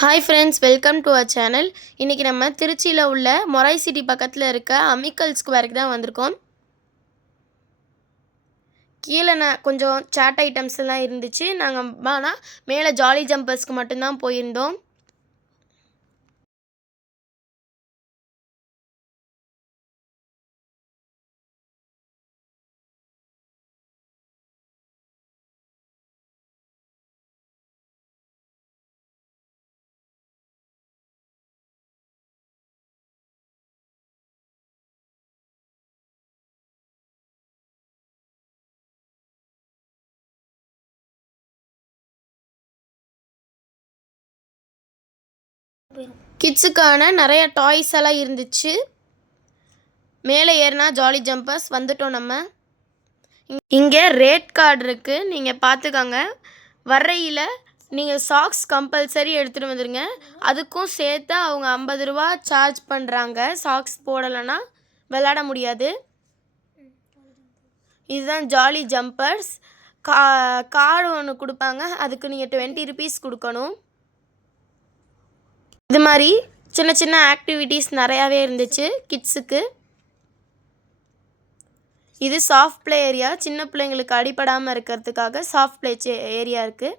Hi friends welcome to our channel இன்றைக்கி நம்ம திருச்சியில் உள்ள மொராய் சிட்டி பக்கத்தில் இருக்க அமிக்கல் ஸ்கொயருக்கு தான் வந்திருக்கோம். கீழே நான் கொஞ்சம் சாட் ஐட்டம்ஸ் எல்லாம் இருந்துச்சு. நாங்கள் ஆனால் மேலே ஜாலி ஜம்பர்ஸ்க்கு மட்டும்தான் போயிருந்தோம். கிட்ஸுக்கான நிறைய டாய்ஸ் எல்லாம் இருந்துச்சு. மேலே ஏறினா ஜாலி ஜம்பர்ஸ் வந்துட்டோம் நம்ம. இங்கே ரேட் கார்டு இருக்குது நீங்கள் பார்த்துக்கோங்க. வர்றையில் நீங்கள் சாக்ஸ் கம்பல்சரி எடுத்துகிட்டு வந்துடுங்க அதுக்கும் சேர்த்து அவங்க ஐம்பது ரூபா சார்ஜ் பண்ணுறாங்க சாக்ஸ் போடலைன்னா விளாட முடியாது. இதுதான் ஜாலி ஜம்பர்ஸ். கா கார்டு ஒன்று கொடுப்பாங்க. அதுக்கு நீங்கள் டுவெண்ட்டி ருபீஸ் கொடுக்கணும். இது மாதிரி சின்ன சின்ன ஆக்டிவிட்டீஸ் நிறையாவே இருந்துச்சு கிட்ஸுக்கு இது சாஃப்ட் ப்ளே ஏரியா சின்ன பிள்ளைங்களுக்கு அடிபடாமல் இருக்கிறதுக்காக சாஃப்ட் ப்ளே ஏரியா இருக்குது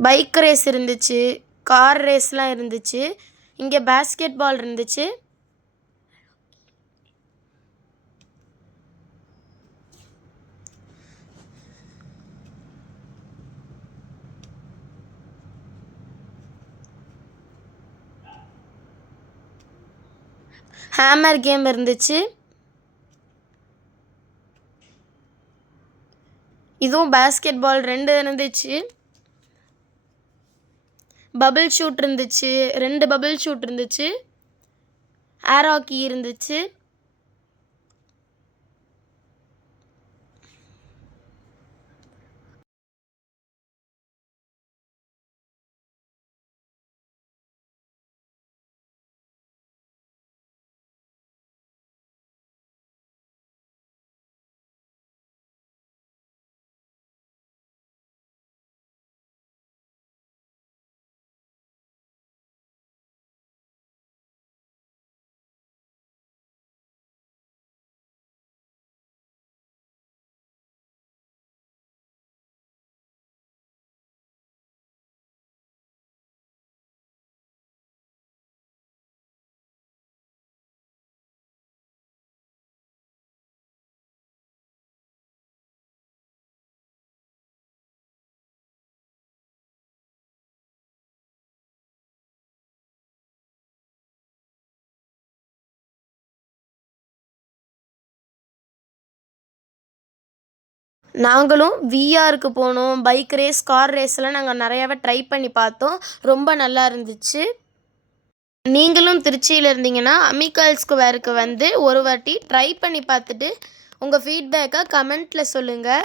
பைக் ரேஸ் இருந்துச்சு கார் ரேஸ்லாம் இருந்துச்சு. இங்கே பேஸ்கெட் பால் இருந்துச்சு. ஹேமர் கேம் இருந்துச்சு. இதுவும் பேஸ்கெட் பால் ரெண்டு இருந்துச்சு. பபிள் ஷூட் இருந்துச்சு. ரெண்டு பபிள் ஷூட் இருந்துச்சு. ஏர் ஹாக்கி இருந்துச்சு. நாங்களும் விஆருக்கு போனோம். பைக் ரேஸ் கார் ரேஸ்லாம் நாங்கள் நிறையாவே ட்ரை பண்ணி பார்த்தோம். ரொம்ப நல்லா இருந்துச்சு. நீங்களும் திருச்சியில் இருந்தீங்கன்னா அமிக்கல் ஸ்கொயருக்கு வந்து ஒரு வாட்டி ட்ரை பண்ணி பார்த்துட்டு உங்கள் ஃபீட்பேக்கை கமெண்ட்டில் சொல்லுங்கள்